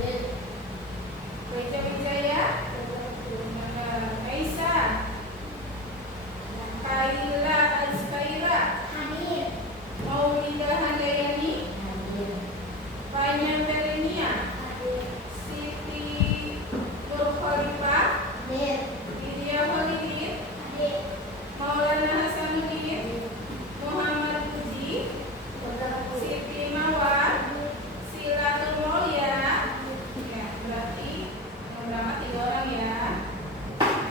Baca Wijaya, Kaisa, Kaila Azkaira, Maulida Handayani, Fanya Melania, Siti Nurkhalifah, Lydia Holidin, Maulana Hasanuddin, Muhammad Puji, Siti Mawar, Silatul Mulia. Ya, berarti yang berangkat 3 orang ya.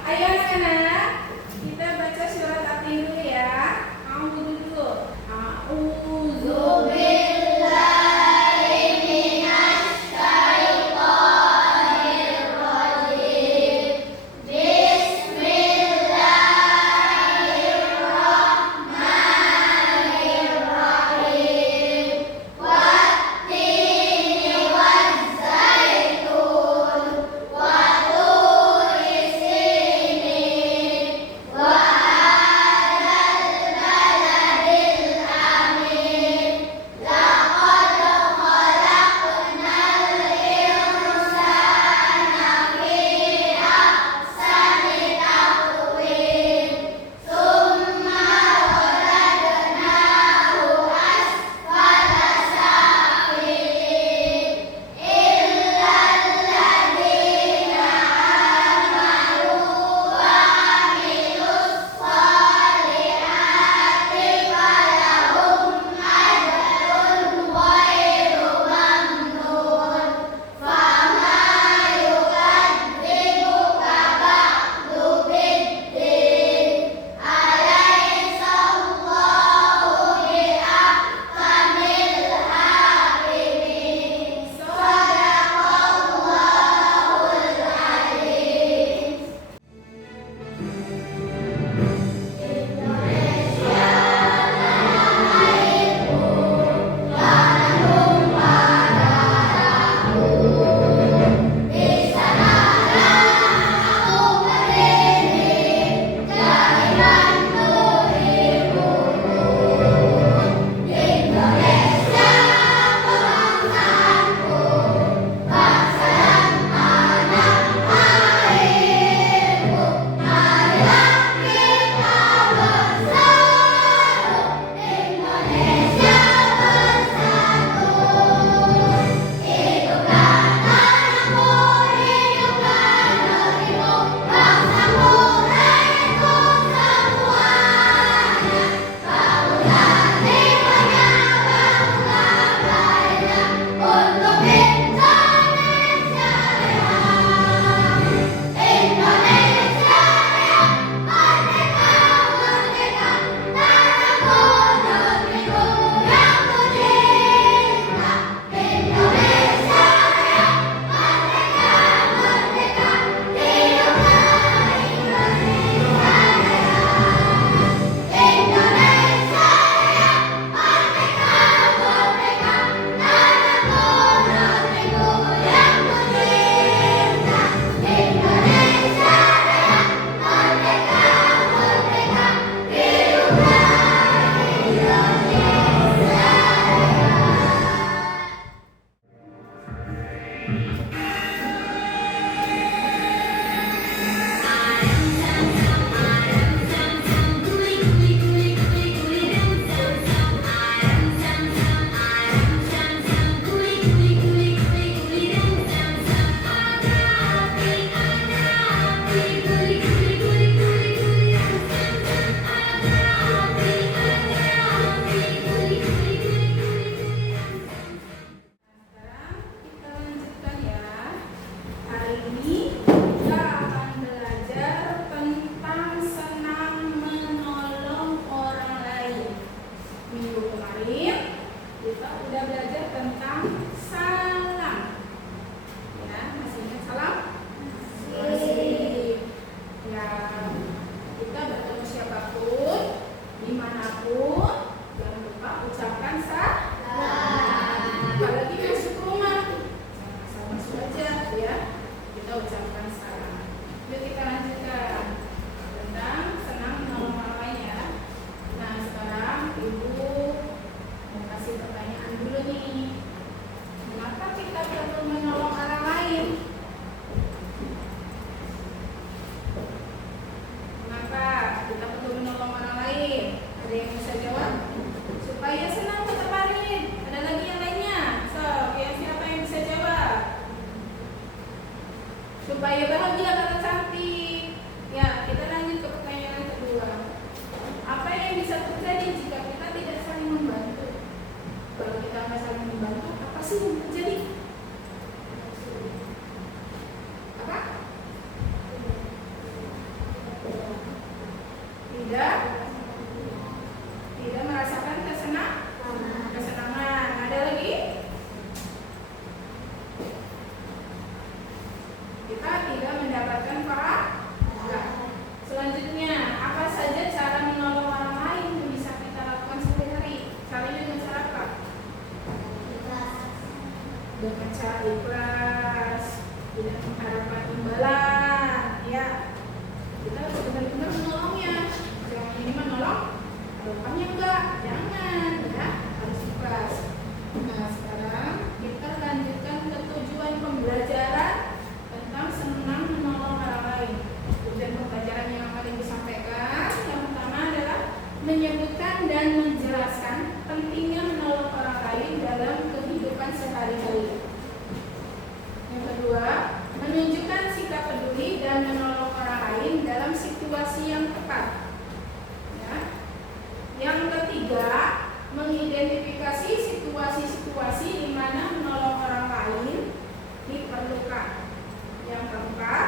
Ayo anak-anak, kita baca surat At-Tin dulu ya. A'udzu dulu. A'udzu billahi minasy syaithanir rajim. Bismillahirrahmanirrahim. Wattini wazzaitun wa turi sinin wa hadzal baladil amin. Laqad khalaqnal insana fi ahsani taqwim. Tsumma radadnahu asfala safilin. Illal ladzina amanu wa amilus shalihati falahum ajrun ghairu mamnun. Fama yukadzibuka ba'du biddin. Alaysa Allahu biahkamil hakimin. Shadaqallahul alim. Sekarang kita lanjutkan ya. supaya bahagia karena cantik. Ya, kita lanjut ke pertanyaan kedua. Apa yang bisa terjadi jika kita tidak saling membantu? Kalau kita nggak saling membantu, apa sih yang terjadi? Apa? Tidak merasakan kesenangan. Ada lagi? Kita tidak mendapatkan pahala. Selanjutnya, apa saja cara menolong orang lain yang bisa kita lakukan sehari-hari? Caranya dengan cara apa? Dengan cara ikhlas, tidak mengharapkan imbalan, ya. Kita harus benar-benar menolongnya. Jangan ini menolong, harapannya enggak, jangan, ya. Harus ikhlas. Nah, sekarang kita lanjutkan ke tujuan pembelajaran tentang senang menolong orang lain. Tujuan pembelajaran yang akan disampaikan yang pertama adalah menyebutkan dan menjelaskan pentingnya menolong orang lain dalam kehidupan sehari-hari. Yang kedua, menunjukkan sikap peduli dan menolong orang lain dalam situasi yang tepat. Ya. Yang ketiga, mengidentifikasi situasi-situasi di mana menolong orang lain diperlukan. Yang keempat,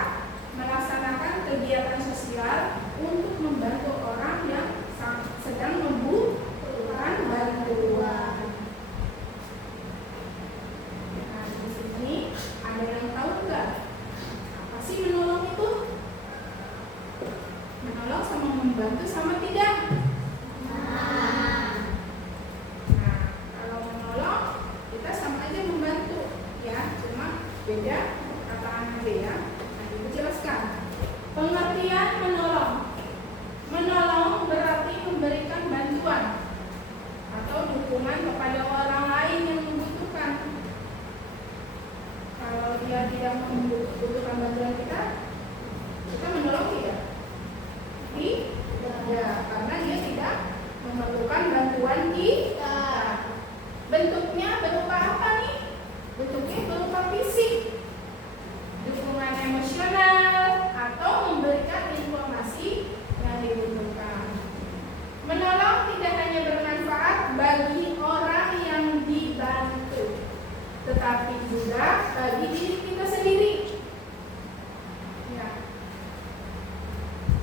melaksanakan kegiatan sosial untuk membantu orang yang sedang membutuhkan bantuan. Nah, di sini ada yang tahu nggak apa sih menolong itu? Menolong sama membantu sama tidak? Nah, kalau menolong kita sama aja membantu, ya, cuma beda perkataan aja ya. Nanti aku jelaskan. Pengertian menolong. Menolong berarti memberikan bantuan atau dukungan kepada orang lain yang membutuhkan. Kalau dia tidak membutuhkan bantuan kita menolong tidak? Tidak, karena dia tidak memerlukan bantuan kita. Bentuknya berupa apa nih? Bentuknya berupa fisik, dukungan emosional, atau memberikan informasi yang dibutuhkan. Menolong tidak hanya bermanfaat bagi orang yang dibantu, tetapi juga bagi diri kita sendiri. Ya.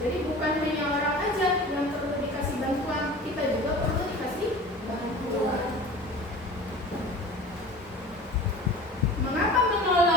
Jadi bukan hanya orang aja yang perlu dikasih bantuan, kita juga perlu dikasih bantuan. Mengapa menolong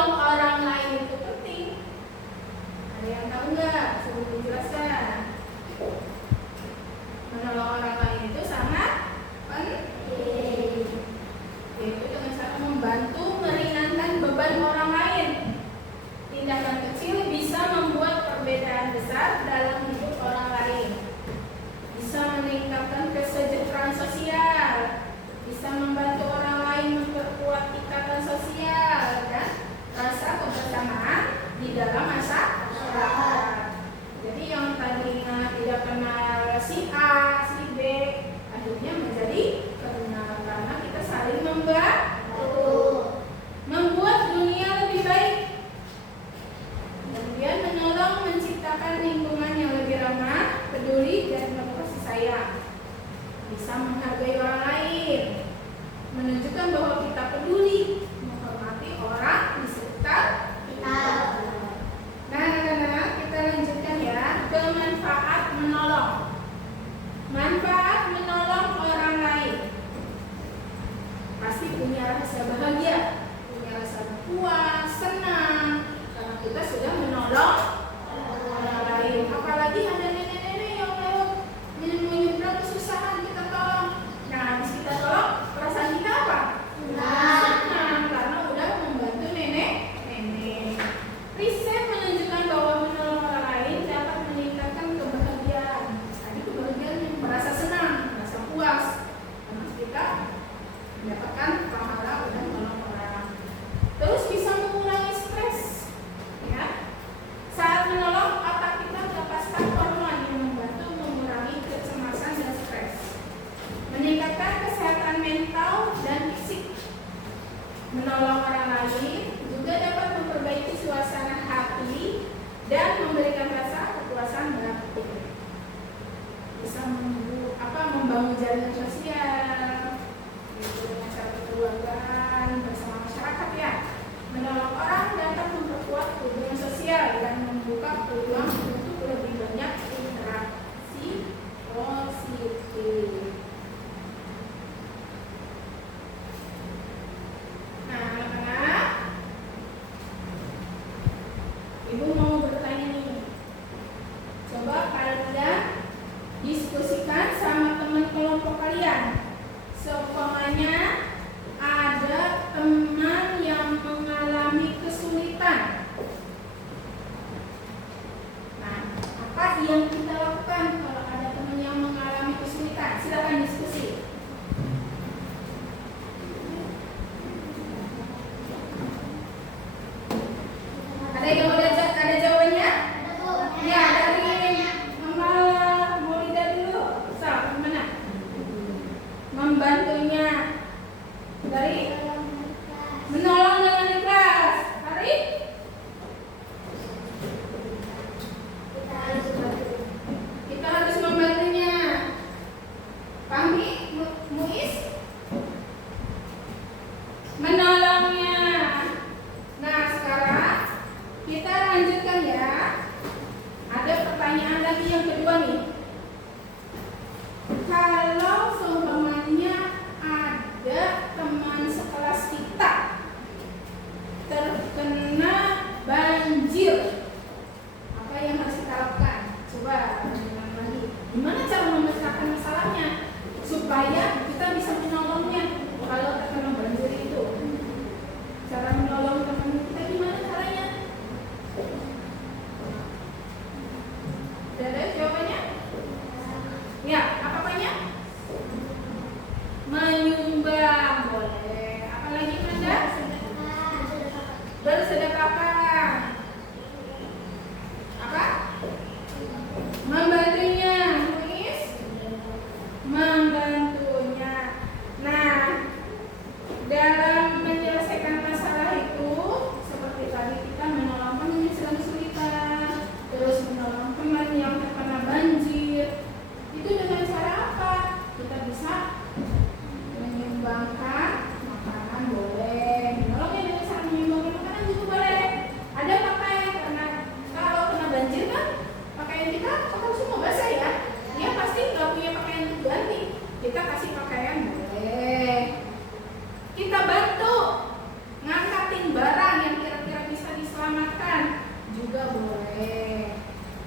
apa? Apa? Membantunya, tulis membantunya. Nah, dalam menyelesaikan masalah itu seperti tadi kita menolong teman yang sedang kesulitan, terus menolong teman yang terkena banjir. Itu dengan cara apa? Kita bisa menyumbangkan makanan, boleh. Menolongnya dengan cara menyumbangkan makanan juga boleh. Ada pakaian, karena kalau kena banjir kan pakaian kita kotor semua, basah ya. Dia pasti nggak punya pakaian untuk ganti. Kita kasih pakaian, boleh. Kita bantu ngangkatin barang yang kira-kira bisa diselamatkan, juga boleh.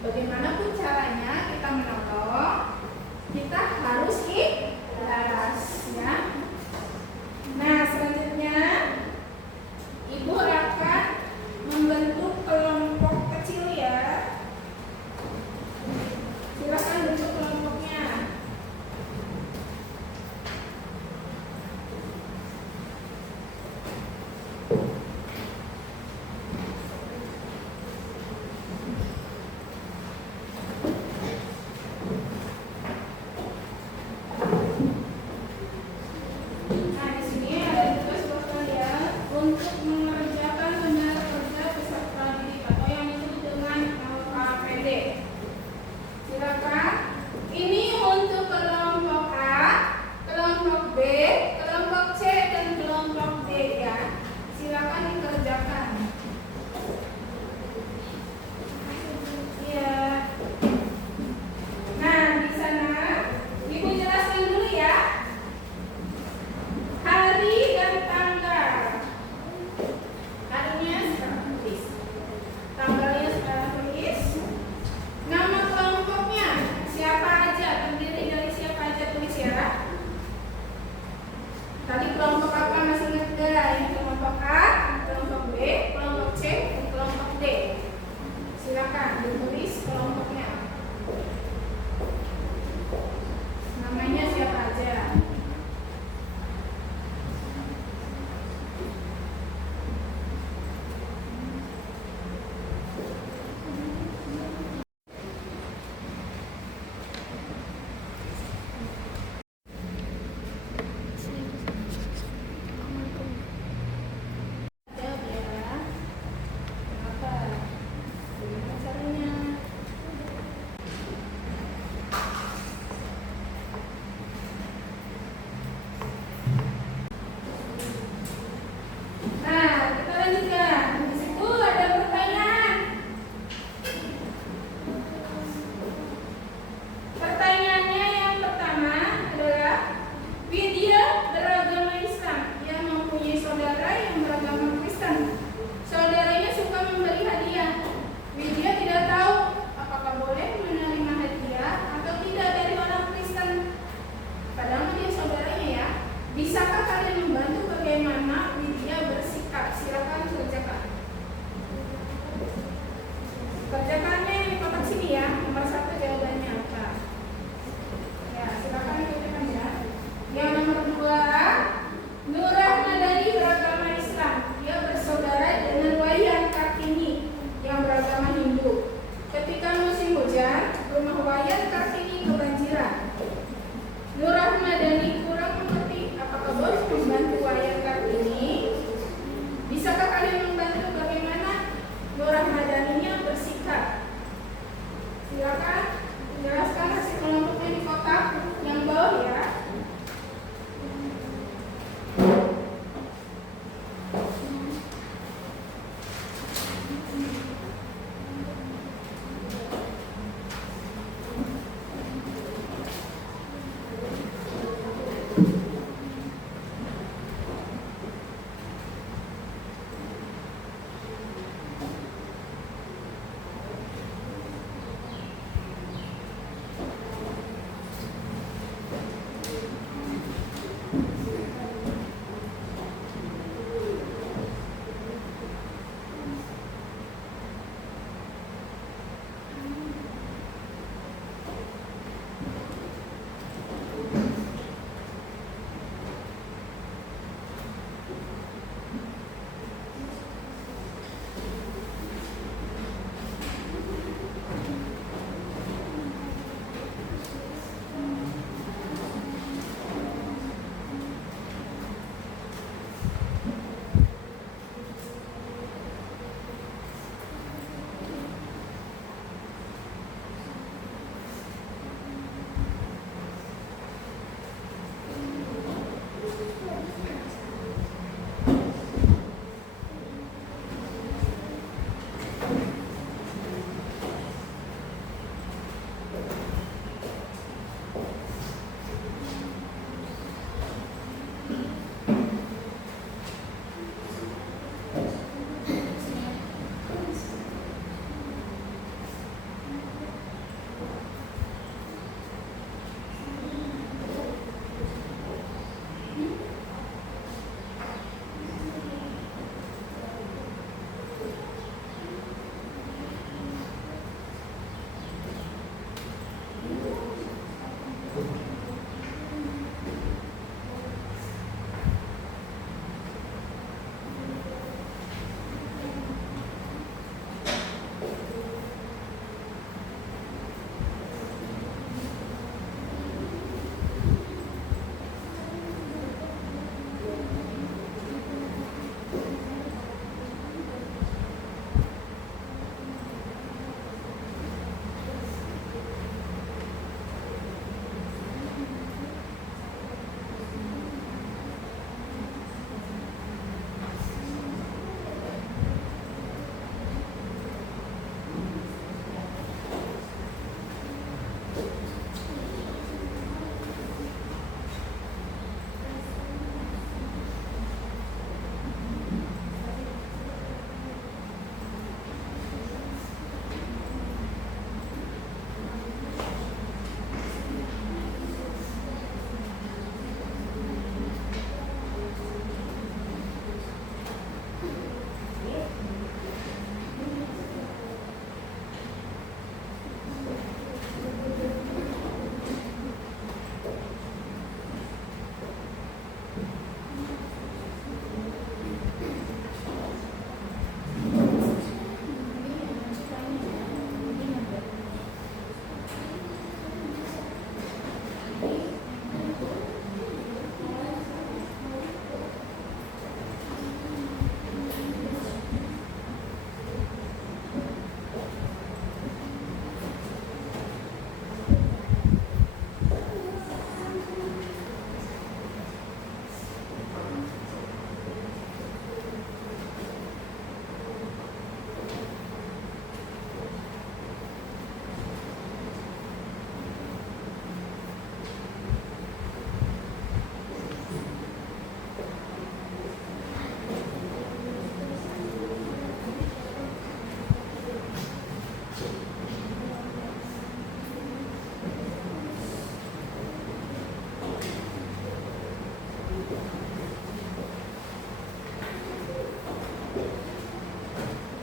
Bagaimanapun caranya kita menolong, kita harus ikhlas ya. Nah, selanjutnya Ibu akan membentuk kelompok kecil ya. Silakan bentuk kelompoknya.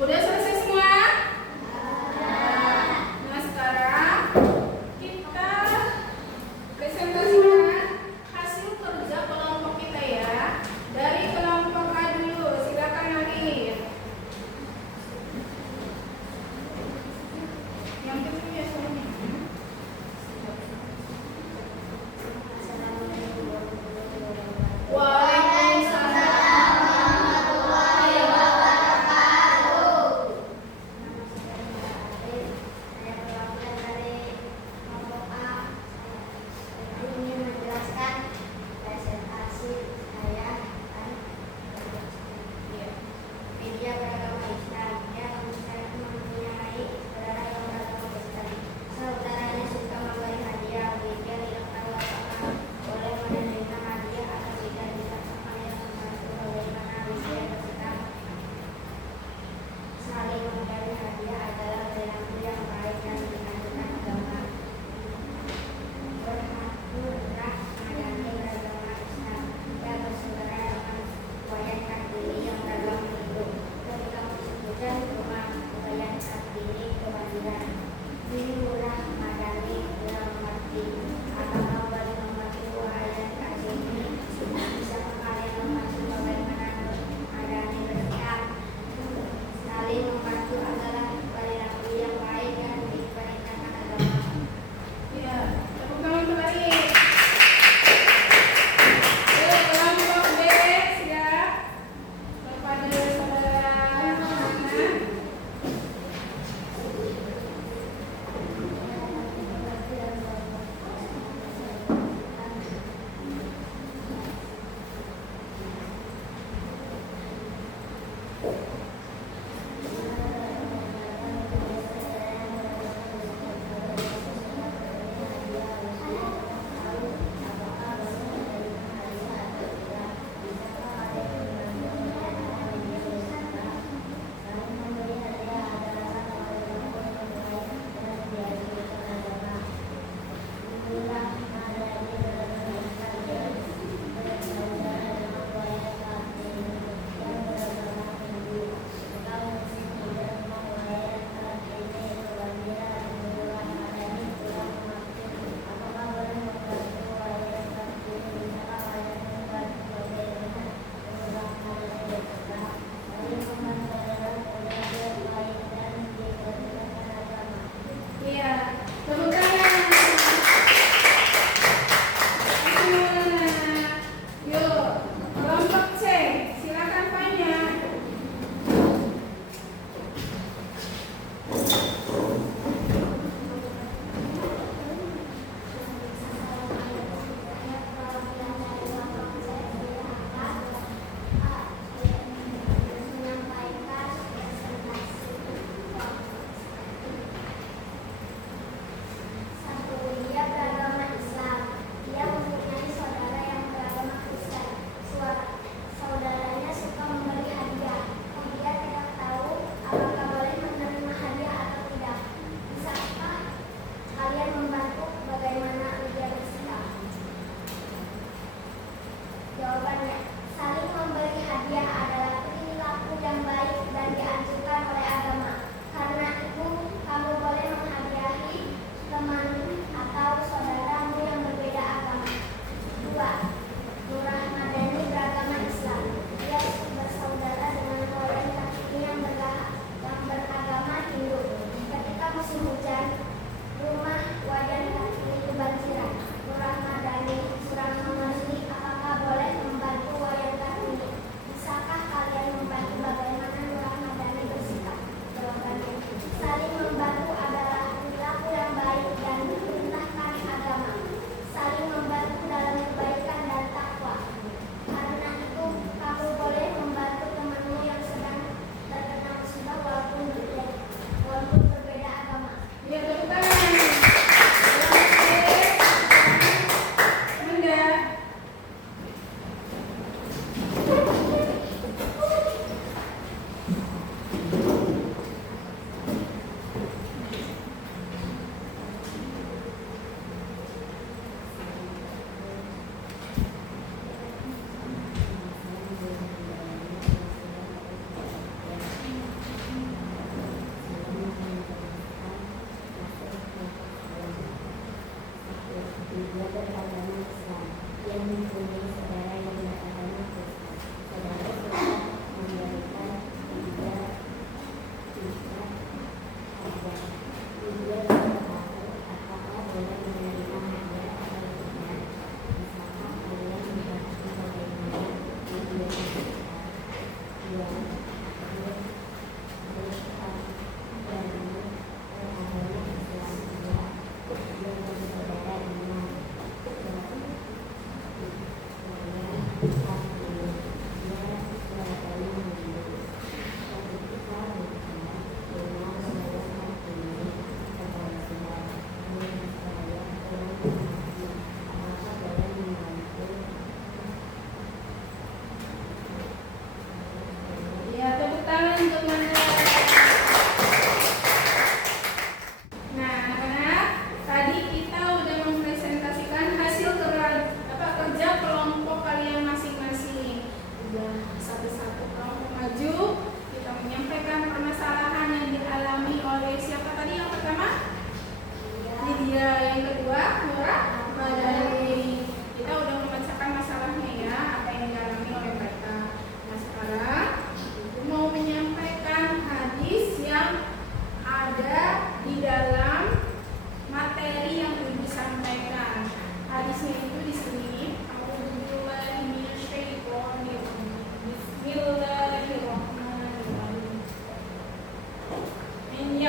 Udah selesai semua? Nah, sekarang kita presentasikan hasil kerja kelompok kita ya. Dari kelompok A dulu, silakan Arif. Yang kecil ya soalnya. Waalaikumsalam warahmatullahi wabarakatuh.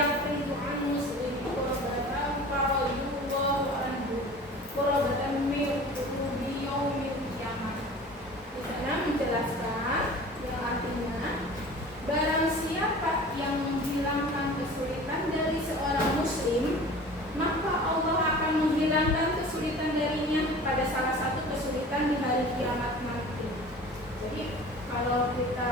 yafridu an muslim qurbatan faradullahu anhu qurbatan min qulubi yaumil qiyamah. Di sana menjelaskan yang artinya barang siapa yang menghilangkan kesulitan dari seorang muslim, maka Allah akan menghilangkan kesulitan darinya pada salah satu kesulitan di hari kiamat nanti. Jadi kalau kita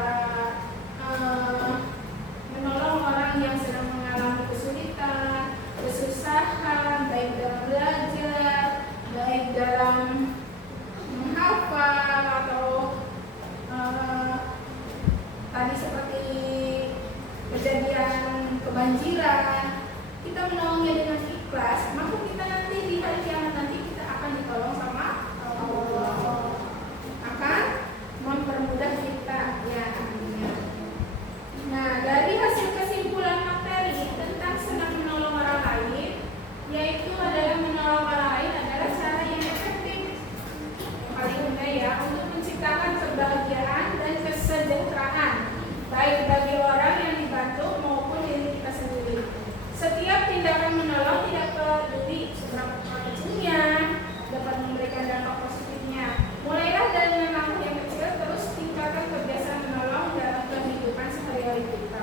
menolong orang yang sedang mengalami kesulitan, kesusahan, baik dalam belajar, baik dalam menghafal atau tadi seperti kejadian kebanjiran, kita menolongnya dengan ikhlas, maka kita nanti di hari kiamat nanti kita akan ditolong sama Allah, akan mempermudah kita ya. Nah, dari hasil kesimpulan materi tentang senang menolong orang lain, yaitu adalah menolong orang lain adalah cara yang efektif, paling mudah ya, untuk menciptakan kebahagiaan dan kesejahteraan baik bagi orang yang dibantu maupun diri kita sendiri. Setiap tindakan menolong tidak peduli seberapa kecilnya dapat memberikan dampak positifnya. Mulailah dari langkah yang kecil, terus tingkatkan kebiasaan menolong dalam kehidupan sehari-hari kita.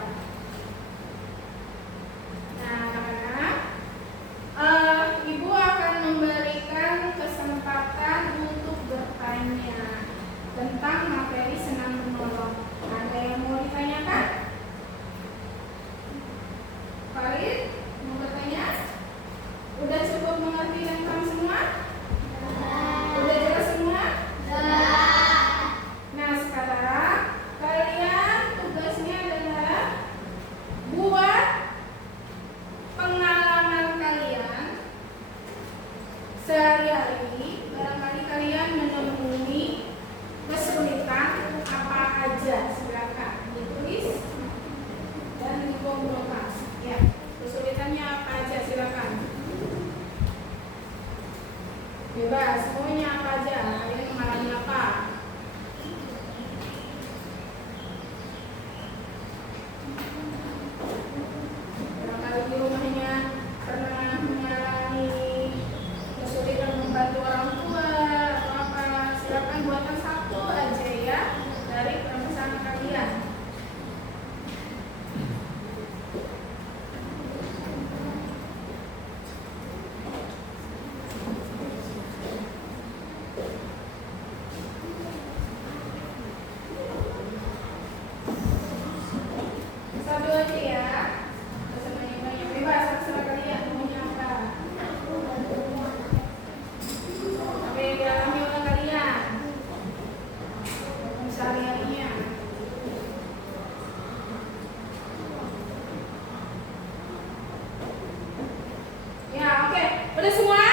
Nah, anak-anak, Ibu akan memberikan kesempatan untuk bertanya tentang materi senang menolong. Ada yang mau ditanyakan? Farid, mau bertanya? Udah cukup mengerti dan paham semua? Udah jelas semua? Nah, sekarang kalian tugasnya adalah buat pengalaman kalian sehari-hari. Barangkali kalian menemui kesulitan apa aja, silakan ditulis dan dikumpulkan. Ya, kesulitannya apa aja, silakan. Bebas, semuanya apa aja, kalian mengalami apa? Barangkali di rumahnya pernah mengalami kesulitan membantu orang tua atau apa, silakan buatkan satu aja ya dari permasalahan kalian. Satu aja ya. Semuanya bebas, terserah kalian maunya apa. Apa yang dialami oleh kalian sehari-harinya. Ya, oke. Udah semua?